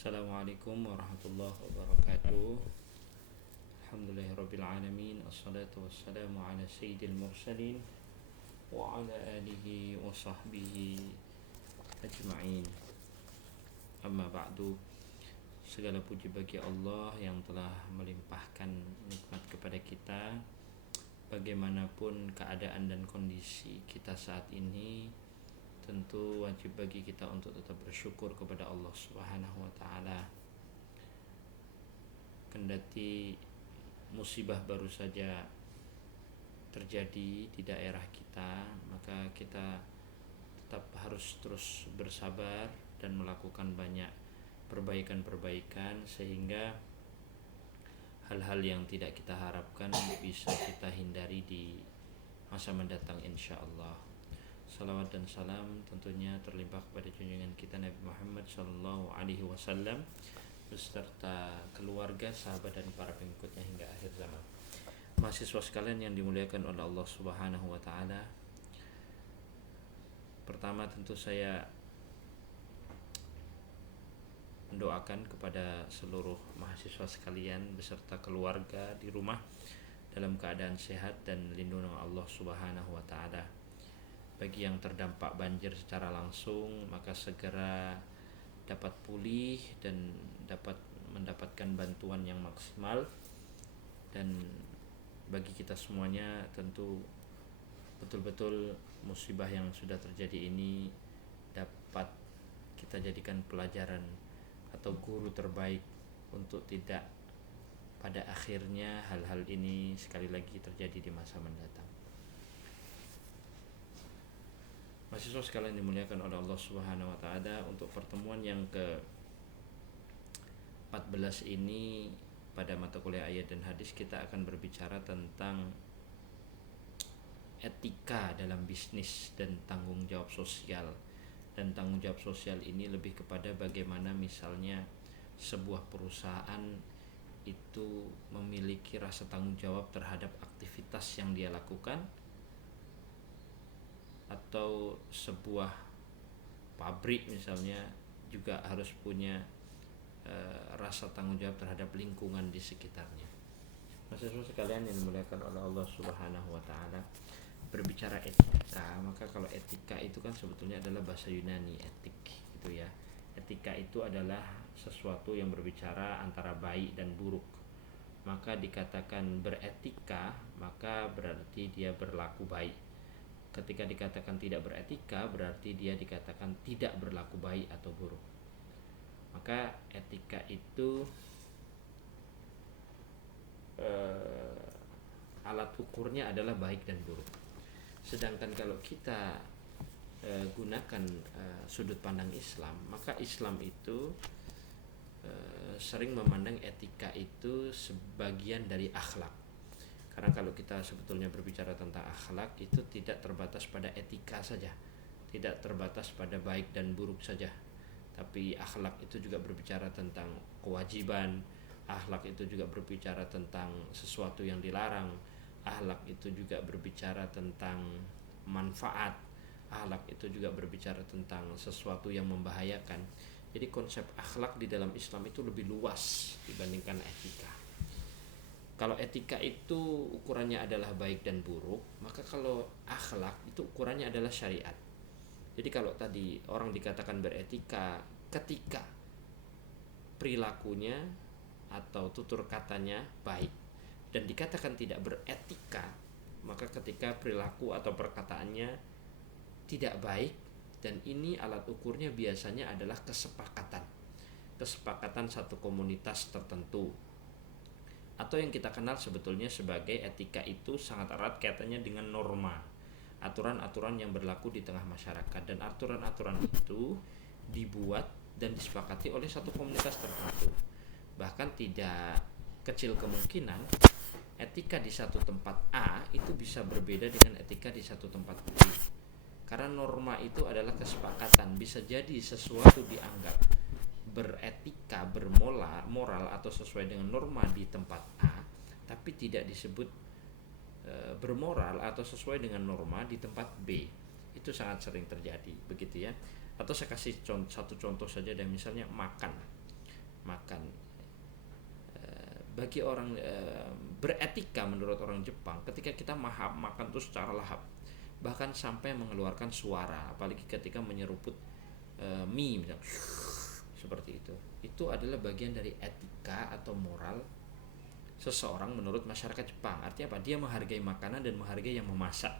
Assalamualaikum warahmatullahi wabarakatuh. Alhamdulillahirrabbilalamin. Assalatu wassalamu ala sayyidil mursalin wa ala alihi wa sahbihi ajma'in. Amma ba'du. Segala puji bagi Allah yang telah melimpahkan nikmat kepada kita. Bagaimanapun keadaan dan kondisi kita saat ini, tentu wajib bagi kita untuk tetap bersyukur kepada Allah Subhanahu wa taala. Kendati musibah baru saja terjadi di daerah kita, maka kita tetap harus terus bersabar dan melakukan banyak perbaikan-perbaikan sehingga hal-hal yang tidak kita harapkan bisa kita hindari di masa mendatang insyaallah. Salawat dan salam tentunya terlimpah kepada junjungan kita Nabi Muhammad sallallahu alaihi wasallam beserta keluarga, sahabat dan para pengikutnya hingga akhir zaman. Mahasiswa sekalian yang dimuliakan oleh Allah Subhanahu wa taala. Pertama tentu saya mendoakan kepada seluruh mahasiswa sekalian beserta keluarga di rumah dalam keadaan sehat dan lindungan Allah Subhanahu wa taala. Bagi yang terdampak banjir secara langsung, maka segera dapat pulih dan dapat mendapatkan bantuan yang maksimal. Dan bagi kita semuanya tentu betul-betul musibah yang sudah terjadi ini dapat kita jadikan pelajaran atau guru terbaik untuk tidak pada akhirnya hal-hal ini sekali lagi terjadi di masa mendatang. Mahasiswa sekalian dimuliakan oleh Allah Subhanahu wa taala, untuk pertemuan yang ke-14 ini pada mata kuliah ayat dan hadis kita akan berbicara tentang etika dalam bisnis dan tanggung jawab sosial. Dan tanggung jawab sosial ini lebih kepada bagaimana misalnya sebuah perusahaan itu memiliki rasa tanggung jawab terhadap aktivitas yang dia lakukan, atau sebuah pabrik misalnya juga harus punya rasa tanggung jawab terhadap lingkungan di sekitarnya. Mahasiswa sekalian yang dimuliakan oleh Allah Subhanahu wa taala, berbicara etika, maka kalau etika itu kan sebetulnya adalah bahasa Yunani etik gitu ya. Etika itu adalah sesuatu yang berbicara antara baik dan buruk. Maka dikatakan beretika, maka berarti dia berlaku baik. Ketika dikatakan tidak beretika, berarti dia dikatakan tidak berlaku baik atau buruk. Maka etika itu alat ukurnya adalah baik dan buruk. Sedangkan kalau kita gunakan sudut pandang Islam, maka Islam itu sering memandang etika itu sebagian dari akhlak. Karena kalau kita sebetulnya berbicara tentang akhlak, itu tidak terbatas pada etika saja, tidak terbatas pada baik dan buruk saja, tapi akhlak itu juga berbicara tentang kewajiban, akhlak itu juga berbicara tentang sesuatu yang dilarang, akhlak itu juga berbicara tentang manfaat, akhlak itu juga berbicara tentang sesuatu yang membahayakan. Jadi konsep akhlak di dalam Islam itu lebih luas dibandingkan etika. Kalau etika itu ukurannya adalah baik dan buruk, maka kalau akhlak itu ukurannya adalah syariat. Jadi kalau tadi orang dikatakan beretika ketika perilakunya atau tutur katanya baik, dan dikatakan tidak beretika maka ketika perilaku atau perkataannya tidak baik, dan ini alat ukurnya biasanya adalah kesepakatan satu komunitas tertentu, atau yang kita kenal sebetulnya sebagai etika itu sangat erat kaitannya dengan norma, aturan-aturan yang berlaku di tengah masyarakat, dan aturan-aturan itu dibuat dan disepakati oleh satu komunitas tertentu. Bahkan tidak kecil kemungkinan etika di satu tempat A itu bisa berbeda dengan etika di satu tempat B. Karena norma itu adalah kesepakatan, bisa jadi sesuatu dianggap beretika, bermoral atau sesuai dengan norma di tempat A, tapi tidak disebut bermoral atau sesuai dengan norma di tempat B. Itu sangat sering terjadi, begitu ya. Atau saya kasih satu contoh saja, dan misalnya makan. makan. Bagi orang beretika menurut orang Jepang, ketika kita makan itu secara lahap, bahkan sampai mengeluarkan suara, apalagi ketika menyeruput mie misalnya, seperti itu adalah bagian dari etika atau moral seseorang menurut masyarakat Jepang. Artinya apa? Dia menghargai makanan dan menghargai yang memasak.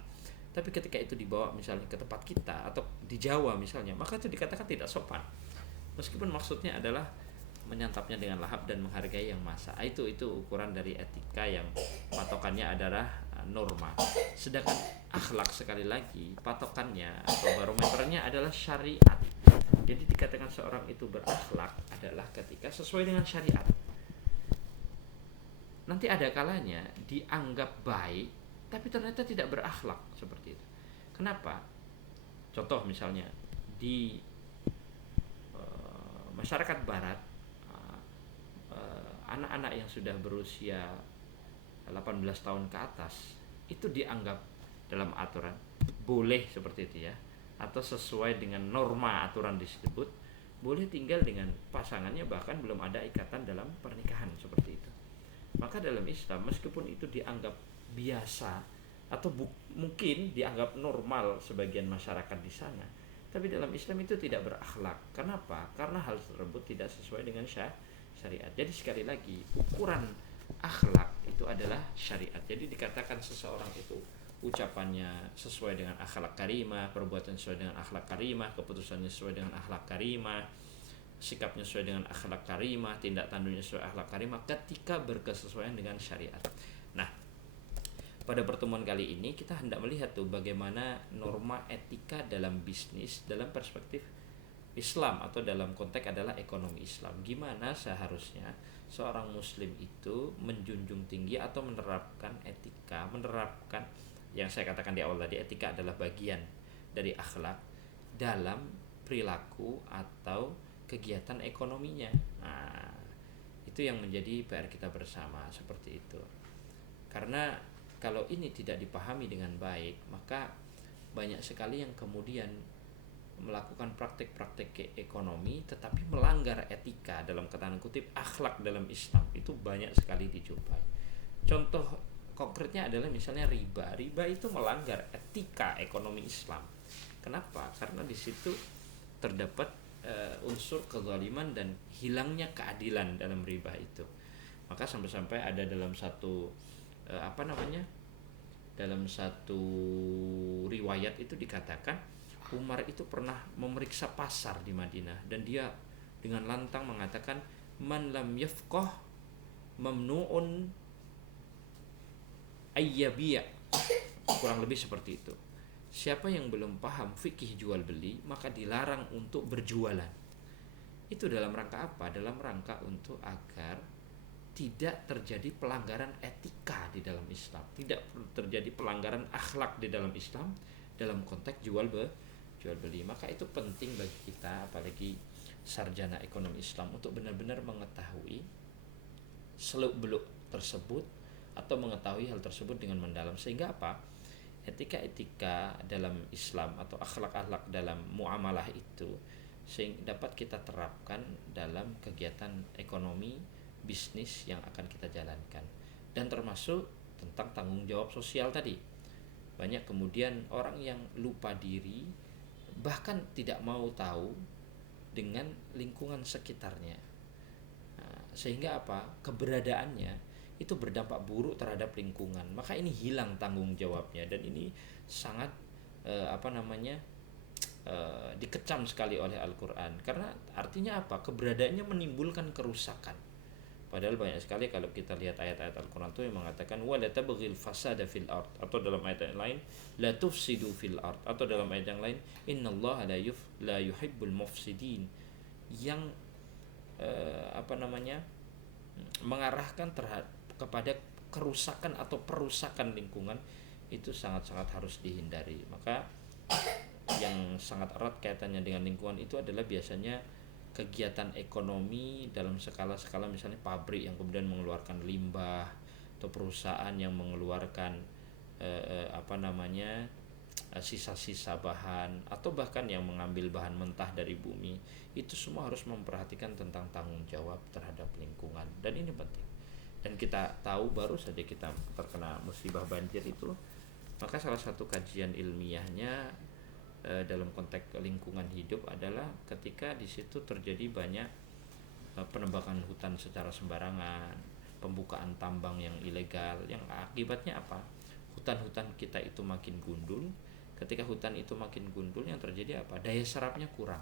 Tapi ketika itu dibawa misalnya ke tempat kita atau di Jawa misalnya, maka itu dikatakan tidak sopan. Meskipun maksudnya adalah menyantapnya dengan lahap dan menghargai yang masak. Itu ukuran dari etika yang patokannya adalah norma. Sedangkan akhlak sekali lagi patokannya atau barometernya adalah syariat. Jadi dikatakan seorang itu berakhlak adalah ketika sesuai dengan syariat. Nanti ada kalanya dianggap baik tapi ternyata tidak berakhlak seperti itu. Kenapa? Contoh misalnya di masyarakat barat, anak-anak yang sudah berusia 18 tahun ke atas itu dianggap dalam aturan boleh seperti itu ya, atau sesuai dengan norma aturan disebut boleh tinggal dengan pasangannya, bahkan belum ada ikatan dalam pernikahan seperti itu. Maka dalam Islam meskipun itu dianggap biasa atau mungkin dianggap normal sebagian masyarakat di sana, tapi dalam Islam itu tidak berakhlak. Kenapa? Karena hal tersebut tidak sesuai dengan syariat. Jadi sekali lagi ukuran akhlak itu adalah syariat. Jadi dikatakan seseorang itu ucapannya sesuai dengan akhlak karimah, perbuatan sesuai dengan akhlak karimah, keputusannya sesuai dengan akhlak karimah, sikapnya sesuai dengan akhlak karimah, tindak tanduknya sesuai akhlak karimah ketika berkesesuaian dengan syariat. Nah, pada pertemuan kali ini kita hendak melihat tuh bagaimana norma etika dalam bisnis dalam perspektif Islam atau dalam konteks adalah ekonomi Islam. Gimana seharusnya seorang muslim itu menjunjung tinggi atau menerapkan etika, menerapkan yang saya katakan di awal tadi, etika adalah bagian dari akhlak dalam perilaku atau kegiatan ekonominya. Nah, itu yang menjadi PR kita bersama seperti itu. Karena kalau ini tidak dipahami dengan baik, maka banyak sekali yang kemudian melakukan praktek-praktek ekonomi tetapi melanggar etika dalam kata kutip akhlak dalam Islam, itu banyak sekali dijumpai. Contoh konkretnya adalah misalnya riba. Riba itu melanggar etika ekonomi Islam. Kenapa? Karena di situ terdapat unsur kezaliman dan hilangnya keadilan dalam riba itu. Maka sampai-sampai ada dalam satu dalam satu riwayat itu dikatakan Umar itu pernah memeriksa pasar di Madinah dan dia dengan lantang mengatakan man lam yafqah mamnuun ayyabiya, kurang lebih seperti itu. Siapa yang belum paham fikih jual beli maka dilarang untuk berjualan. Itu dalam rangka apa? Dalam rangka untuk agar tidak terjadi pelanggaran etika di dalam Islam, tidak terjadi pelanggaran akhlak di dalam Islam dalam konteks jual beli. Maka itu penting bagi kita, apalagi sarjana ekonomi Islam, untuk benar-benar mengetahui seluk-beluk tersebut atau mengetahui hal tersebut dengan mendalam, sehingga apa? Etika-etika dalam Islam atau akhlak-akhlak dalam muamalah itu sehingga dapat kita terapkan dalam kegiatan ekonomi bisnis yang akan kita jalankan. Dan termasuk tentang tanggung jawab sosial tadi. Banyak kemudian orang yang lupa diri, bahkan tidak mau tahu dengan lingkungan sekitarnya. Nah, sehingga apa? Keberadaannya itu berdampak buruk terhadap lingkungan. Maka ini hilang tanggung jawabnya, dan ini sangat dikecam sekali oleh Al-Quran. Karena artinya apa? Keberadaannya menimbulkan kerusakan. Padahal banyak sekali kalau kita lihat ayat-ayat Al-Quran itu yang mengatakan wala tabghil fasada fil ard, atau dalam ayat yang lain la tufsidu fil ard, atau dalam ayat yang lain innallaha la yuhibbul mufsidin, yang mengarahkan kepada kerusakan atau perusakan lingkungan. Itu sangat-sangat harus dihindari. Maka yang sangat erat kaitannya dengan lingkungan itu adalah biasanya kegiatan ekonomi dalam skala misalnya pabrik yang kemudian mengeluarkan limbah, atau perusahaan yang mengeluarkan sisa-sisa bahan atau bahkan yang mengambil bahan mentah dari bumi, itu semua harus memperhatikan tentang tanggung jawab terhadap lingkungan, dan ini penting. Dan kita tahu baru saja kita terkena musibah banjir itu, maka salah satu kajian ilmiahnya dalam konteks lingkungan hidup adalah ketika di situ terjadi banyak penebakan hutan secara sembarangan, pembukaan tambang yang ilegal, yang akibatnya apa? Hutan-hutan kita itu makin gundul. Ketika hutan itu makin gundul, yang terjadi apa? Daya serapnya kurang.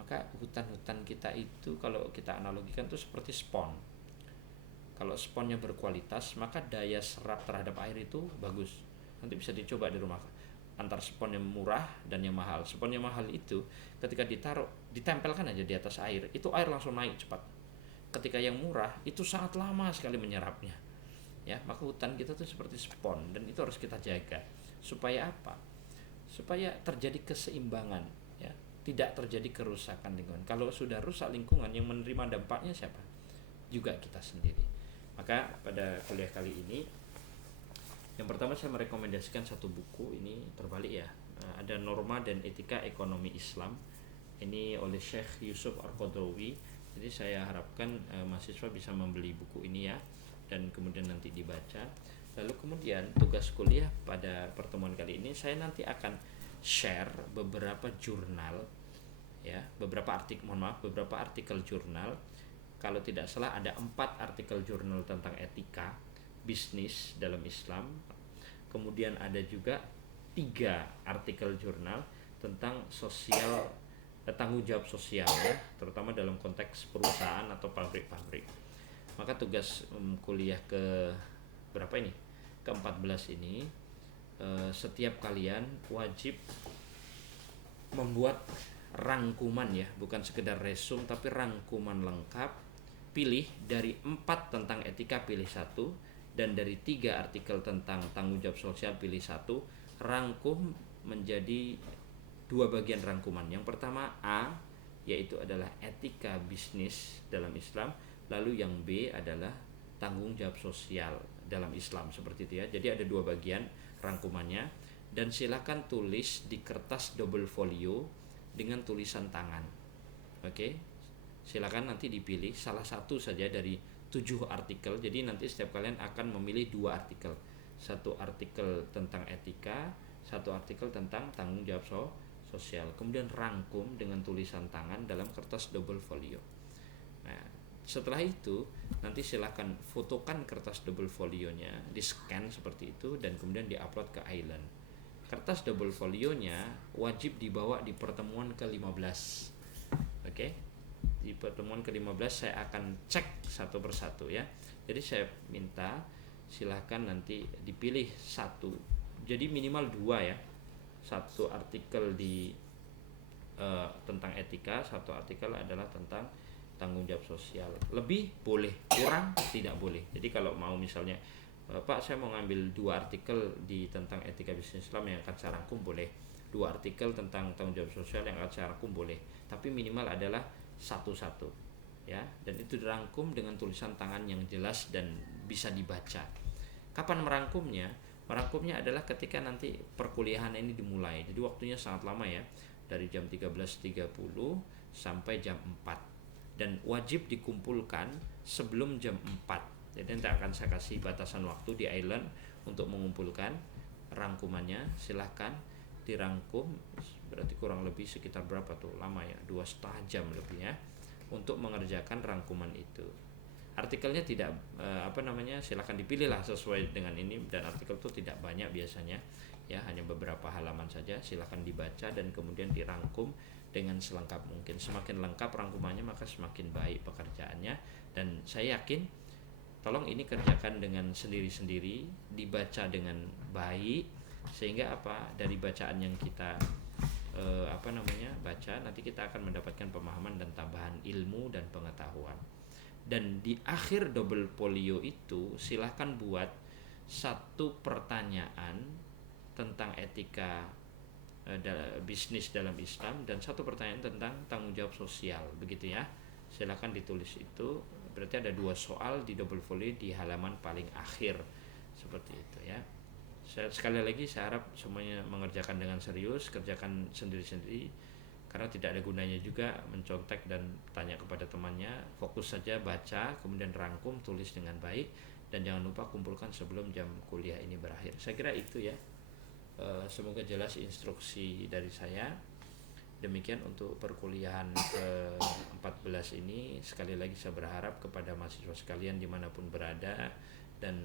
Maka hutan-hutan kita itu kalau kita analogikan itu seperti spons. Kalau sponnya berkualitas, maka daya serap terhadap air itu bagus. Nanti bisa dicoba di rumah, antar spon yang murah dan yang mahal. Spon yang mahal itu ketika ditempelkan aja di atas air, itu air langsung naik cepat. Ketika yang murah itu sangat lama sekali menyerapnya. Ya, maka hutan kita tuh seperti spon, dan itu harus kita jaga. Supaya apa? Supaya terjadi keseimbangan, ya. Tidak terjadi kerusakan lingkungan. Kalau sudah rusak lingkungan, yang menerima dampaknya siapa? Juga kita sendiri. Maka pada kuliah kali ini, yang pertama saya merekomendasikan satu buku, ini terbalik ya, ada Norma dan Etika Ekonomi Islam, ini oleh Syekh Yusuf Al-Qaradawi. Jadi saya harapkan mahasiswa bisa membeli buku ini ya, dan kemudian nanti dibaca. Lalu kemudian tugas kuliah pada pertemuan kali ini, saya nanti akan share beberapa jurnal ya, beberapa artikel jurnal. Kalau tidak salah ada 4 artikel jurnal tentang etika bisnis dalam Islam. Kemudian ada juga 3 artikel jurnal tentang sosial, tanggung jawab sosial ya, terutama dalam konteks perusahaan atau pabrik-pabrik. Maka tugas kuliah ke berapa ini? Ke-14 ini, setiap kalian wajib membuat rangkuman ya, bukan sekedar resume tapi rangkuman lengkap. Pilih dari 4 tentang etika, pilih 1, dan dari 3 artikel tentang tanggung jawab sosial pilih 1. Rangkum menjadi 2 bagian rangkuman. Yang pertama A, yaitu adalah etika bisnis dalam Islam. Lalu yang B adalah tanggung jawab sosial dalam Islam, seperti itu ya. Jadi ada 2 bagian rangkumannya, dan silakan tulis di kertas double folio dengan tulisan tangan. Oke, silakan nanti dipilih salah satu saja dari 7 artikel. Jadi nanti setiap kalian akan memilih 2 artikel, 1 artikel tentang etika, 1 artikel tentang tanggung jawab sosial. Kemudian rangkum dengan tulisan tangan dalam kertas double folio. Nah, setelah itu nanti silakan fotokan kertas double folionya, di scan seperti itu, dan kemudian diupload ke Island. Kertas double folionya wajib dibawa di pertemuan ke-15. Oke? Di pertemuan ke-15 saya akan cek satu persatu ya. Jadi saya minta silakan nanti dipilih 1. Jadi minimal 2 ya. 1 artikel di tentang etika, 1 artikel adalah tentang tanggung jawab sosial. Lebih boleh, kurang tidak boleh. Jadi kalau mau misalnya, Pak saya mau ngambil 2 artikel di tentang etika bisnis Islam yang akan saya rangkum, boleh. 2 artikel tentang tanggung jawab sosial yang akan saya rangkum, boleh. Tapi minimal adalah satu-satu ya, dan itu dirangkum dengan tulisan tangan yang jelas dan bisa dibaca. Kapan merangkumnya? Merangkumnya adalah ketika nanti perkuliahan ini dimulai. Jadi waktunya sangat lama ya, dari jam 13.30 sampai jam 4, dan wajib dikumpulkan sebelum jam 4. Jadi nanti akan saya kasih batasan waktu di Island untuk mengumpulkan rangkumannya. Silahkan dirangkum, berarti kurang lebih sekitar berapa tuh lama ya, 2,5 jam lebih ya, untuk mengerjakan rangkuman itu. Artikelnya tidak silakan dipilih lah sesuai dengan ini, dan artikel itu tidak banyak biasanya ya, hanya beberapa halaman saja. Silakan dibaca dan kemudian dirangkum dengan selengkap mungkin. Semakin lengkap rangkumannya maka semakin baik pekerjaannya, dan saya yakin tolong ini kerjakan dengan sendiri-sendiri, dibaca dengan baik, sehingga dari bacaan yang kita baca, nanti kita akan mendapatkan pemahaman dan tambahan ilmu dan pengetahuan. Dan di akhir double folio itu silahkan buat 1 pertanyaan tentang etika bisnis dalam Islam, dan 1 pertanyaan tentang tanggung jawab sosial, begitu ya. Silahkan ditulis itu, berarti ada 2 soal di double folio di halaman paling akhir, seperti itu ya. Sekali lagi saya harap semuanya mengerjakan dengan serius, kerjakan sendiri-sendiri, karena tidak ada gunanya juga mencontek dan tanya kepada temannya. Fokus saja baca, kemudian rangkum, tulis dengan baik, dan jangan lupa kumpulkan sebelum jam kuliah ini berakhir. Saya kira itu ya. Semoga jelas instruksi dari saya. Demikian untuk perkuliahan ke-14 ini. Sekali lagi saya berharap kepada mahasiswa sekalian dimanapun berada dan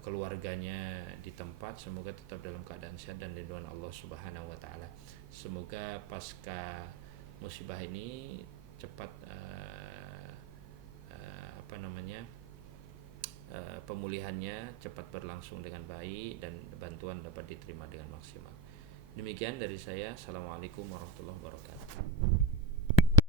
keluarganya di tempat, semoga tetap dalam keadaan sehat dan lindungan Allah Subhanahu wa taala. Semoga pasca musibah ini cepat pemulihannya cepat berlangsung dengan baik dan bantuan dapat diterima dengan maksimal. Demikian dari saya. Assalamualaikum warahmatullahi wabarakatuh.